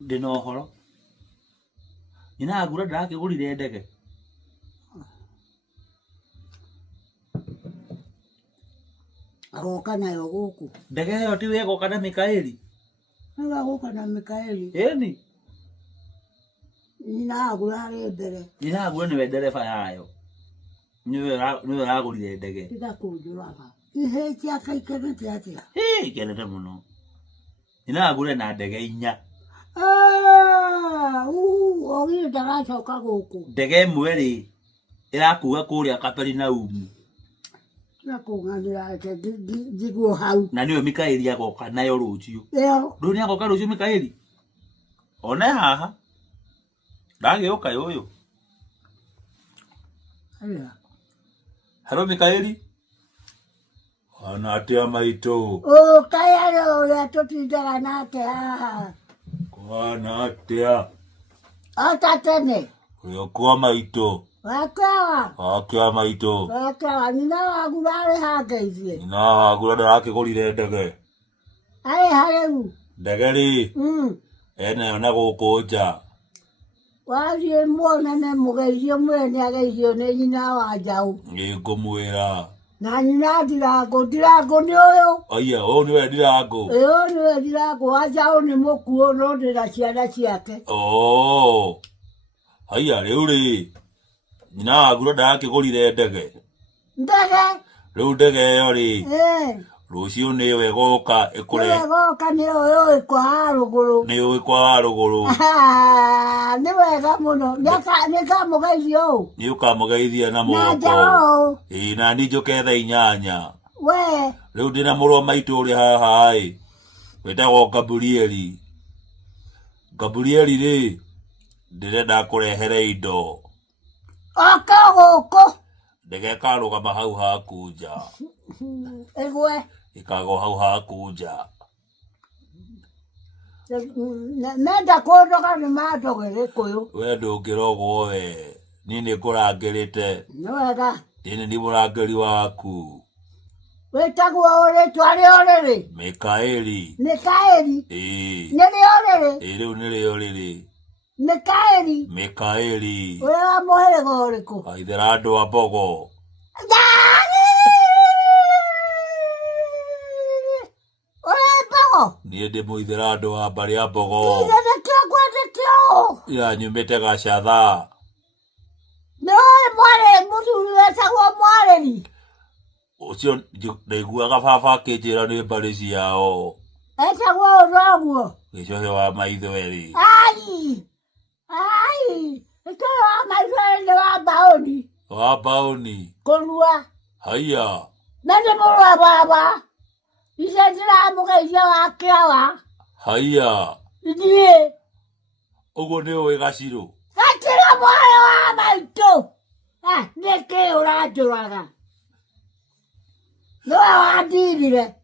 Ndino horo. Ina agura ndake gurire ndege. Agoka nayo guku. Ndege yo ti we goka na Mikaeli. Naga goka na Mikaeli. Eni. Ina agura mbere. Ina agura ni we ndereba yayo. Niwe agurire ndege. Tiga kunjuraga. Ihe tia kaikenete atia. Kenete muno. Ina agura na ndege inya. Ogi ndagacoka guku. Ndege imwe ri irakuga kuria Kaperinaumu. Nakunganira ake jiguo hau. Na niwe Mikaeli agoka nayo rucio. Eo. Nduni agoka rucio Mikaeli. Ona haha. Ndagioka yoyo. Aya. Hello Mikaeli. Ana atia maito. Kaya ro tutindaga nake haha. Ana atia. Atatene. Uyo kwa maito. Wakawa. Akia maito. Wakawa nina wagurare hageithie. Nina wagura ndake gurire ndege. Ai hareu. Ndege ri. Ene ona gukunja. Warie mwana ne mugeithio mwene ageithio ne nyina wa Jau. Ngumwira. Na nyina ndirago ni uyu. Aya, niwe ndirago. Niwe ndirago wa Jau ni mukuo no ndira ciana ciake. Aya, riu ri. Nyina wagura ndake gurire ndege. Ndege. Riu ndege yo ri. Rucio niwe goka ikure. Niwe goka ni uyu kwa ruguru. Niwe kwa ruguru. Ni wega muno. Nika mugeithio. Ni ukamugeithia na moko. Na Jau. Na ni njoke thaa 8. We. Riu ndina murwa maitu uri haha ai. Wetagwo Gabrieli. Gabrieli ri. Ndirenda kurehere indo. Oka guku. Ndege karugama hau hakunja. Egwe. Ikago hau hakunja. Nenda kuondoka ni madogere kuyu. We ndungirogwo we. Ni nikurangirite. Ni wega. Ini ni murangiri waku. Wetagwo ritwa rioriri. Mikaeli. Mikaeli. Ni rioriri. Riu ni rioriri. Mikaeli. Mikaeli. Uria wa muhiriga uriku? Aithera andu a Mbogo. Niĩ ndĩ mũithĩra andũ a mbarĩ ya Mbogo. Nĩkĩo ngwandĩkio. Ira nyumĩte Gacatha. Nĩũĩ mwarĩ mũthuri wetagwo Mwarĩri? Ũcio ndaiguaga baba akĩnjĩra nĩ mbarĩ ciao. Etagwo ũroguo. Gĩcohe wa maitho erĩ. Gĩcohe wa maitho erĩ nĩ wa Mbaũni. Wa Mbaũni. Kũrua. Haiya. Na nĩ mũrũ wa baba. Ice ndĩramũgeithia wa kĩawa. Haiya. Niĩ. Ũguo nĩ ũĩ Gacirũ. Gacirũ mwarĩ wa maitũ. Nĩkĩ ũranjũraga? Nĩwe wandirire.